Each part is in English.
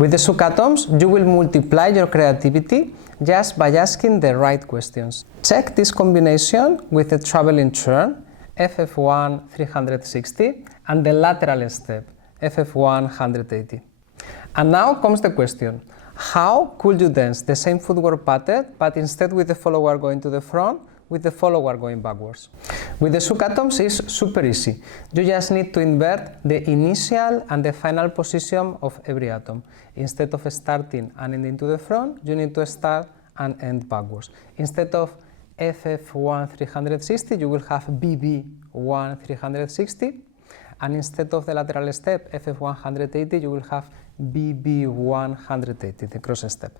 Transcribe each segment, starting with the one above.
With the Zouk Atoms, you will multiply your creativity just by asking the right questions. Check this combination with the traveling turn, FF1 360, and the lateral step, FF1 180. And now comes the question, how could you dance the same footwork pattern, but instead with the follower going to the front, with the follower going backwards? With the Zouk Atoms, it's super easy. You just need to invert the initial and the final position of every atom. Instead of starting and ending to the front, you need to start and end backwards. Instead of FF1 360, you will have BB1 360, and instead of the lateral step FF1 180, you will have BB1 180, the cross step.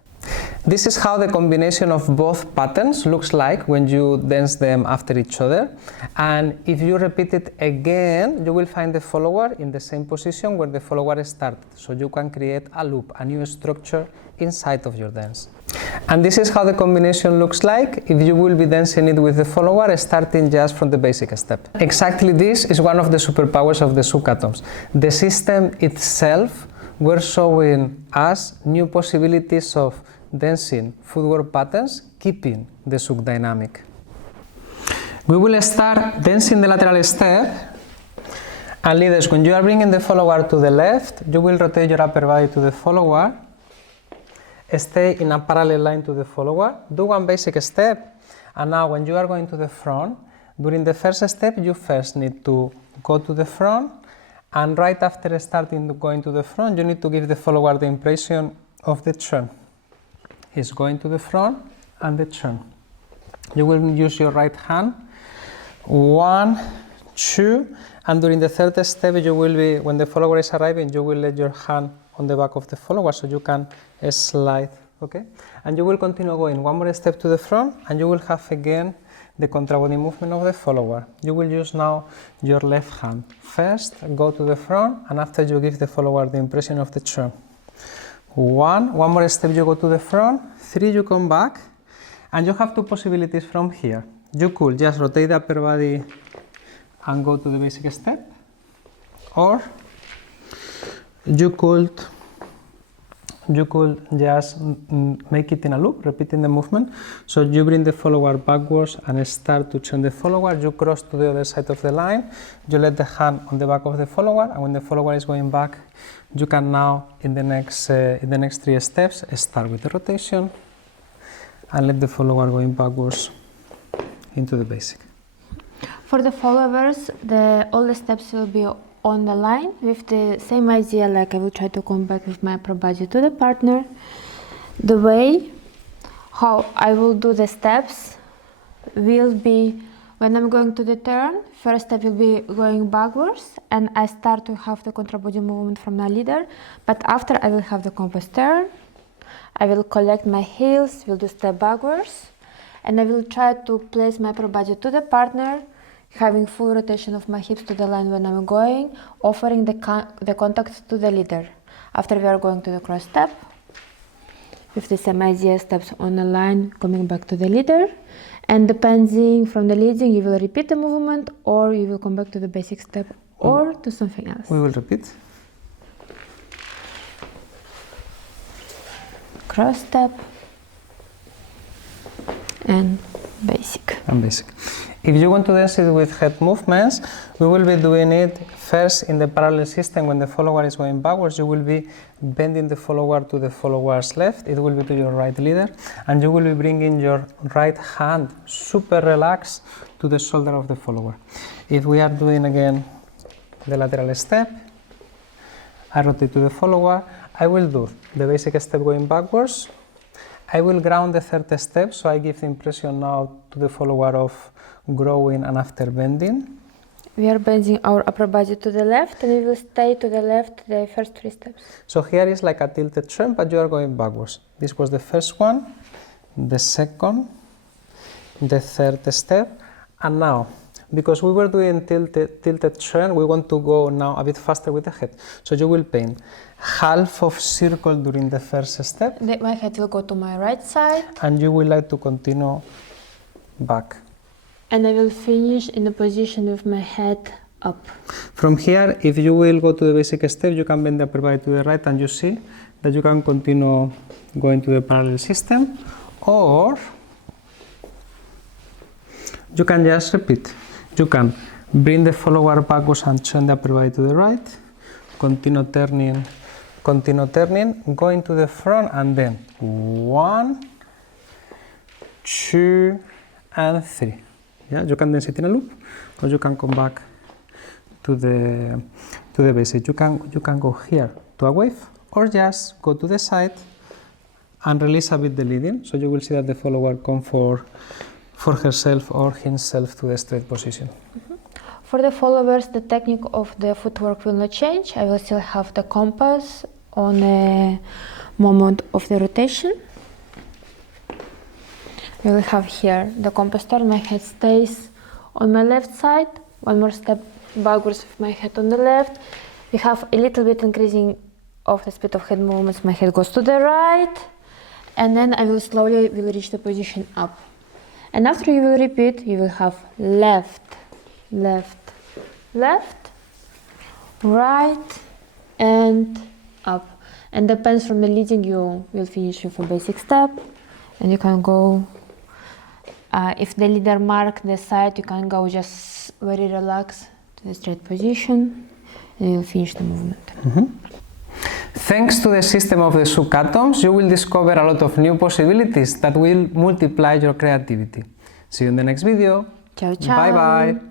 This is how the combination of both patterns looks like when you dance them after each other, and if you repeat it again, you will find the follower in the same position where the follower started, so you can create a loop, a new structure inside of your dance. And this is how the combination looks like if you will be dancing it with the follower starting just from the basic step. Exactly this is one of the superpowers of the Zouk Atoms. The system itself we're showing us new possibilities of dancing footwork patterns, keeping the Zouk dynamic. We will start dancing the lateral step, and leaders, when you are bringing the follower to the left, you will rotate your upper body to the follower, stay in a parallel line to the follower, do one basic step, and now when you are going to the front, during the first step you first need to go to the front, and right after starting going to the front, you need to give the follower the impression of the turn. He's going to the front and the turn. You will use your right hand, 1, 2, and during the third step you will be, when the follower is arriving, you will let your hand on the back of the follower so you can slide, okay? And you will continue going one more step to the front, and you will have again the contrabody movement of the follower. You will use now your left hand. First, go to the front, and after you give the follower the impression of the turn. One more step, you go to the front, 3, you come back, and you have two possibilities from here. You could just rotate the upper body and go to the basic step, or you could just make it in a loop, repeating the movement. So you bring the follower backwards and start to turn the follower, you cross to the other side of the line, you let the hand on the back of the follower, and when the follower is going back, you can now, in the next 3 steps, start with the rotation and let the follower going backwards into the basic. For the followers, all the steps will be on the line with the same idea, like I will try to come back with my upper body to the partner. The way how I will do the steps will be, when I'm going to the turn, first step will be going backwards, and I start to have the contrabody movement from my leader, but after I will have the compass turn, I will collect my heels, will do step backwards, and I will try to place my upper body to the partner, having full rotation of my hips to the line when I'm going, offering the contact to the leader. After we are going to the cross step, with the same idea, steps on the line, coming back to the leader, and depending from the leading, you will repeat the movement, or you will come back to the basic step, or to something else. We will repeat. Cross step, and basic. And basic. If you want to dance it with head movements, we will be doing it first in the parallel system. When the follower is going backwards, you will be bending the follower to the follower's left. It will be to your right leader, and you will be bringing your right hand super relaxed to the shoulder of the follower. If we are doing again the lateral step, I rotate to the follower. I will do the basic step going backwards. I will ground the third step, so I give the impression now to the follower of growing and after bending. We are bending our upper body to the left, and we will stay to the left the first 3 steps. So here is like a tilted turn, but you are going backwards. This was the first one, the second, the third step, and now, because we were doing tilted turn, we want to go now a bit faster with the head. So you will paint half of circle during the first step. My head will go to my right side. And you will like to continue back. And I will finish in a position with my head up. From here, if you will go to the basic step, you can bend the upper body to the right, and you see that you can continue going to the parallel system, or you can just repeat. You can bring the follower backwards and turn the upper body to the right, continue turning, going to the front, and then 1, 2, and 3. Yeah, you can then sit in a loop, or you can come back to the basic. You can go here to a wave, or just go to the side and release a bit the leading. So you will see that the follower come for herself or himself to the straight position. For the followers, the technique of the footwork will not change. I will still have the compass on the moment of the rotation. We will have here the compass turn, my head stays on my left side. One more step backwards with my head on the left. We have a little bit increasing of the speed of head movements. My head goes to the right, and then I will slowly reach the position up. And after you will repeat, you will have left, left, left, right, and up. And depends from the leading, you will finish with a basic step, and you can go. If the leader mark the side, you can go just very relaxed to the straight position, and you'll finish the movement. Thanks to the system of the Zouk Atoms, you will discover a lot of new possibilities that will multiply your creativity. See you in the next video. Ciao, ciao. Bye bye.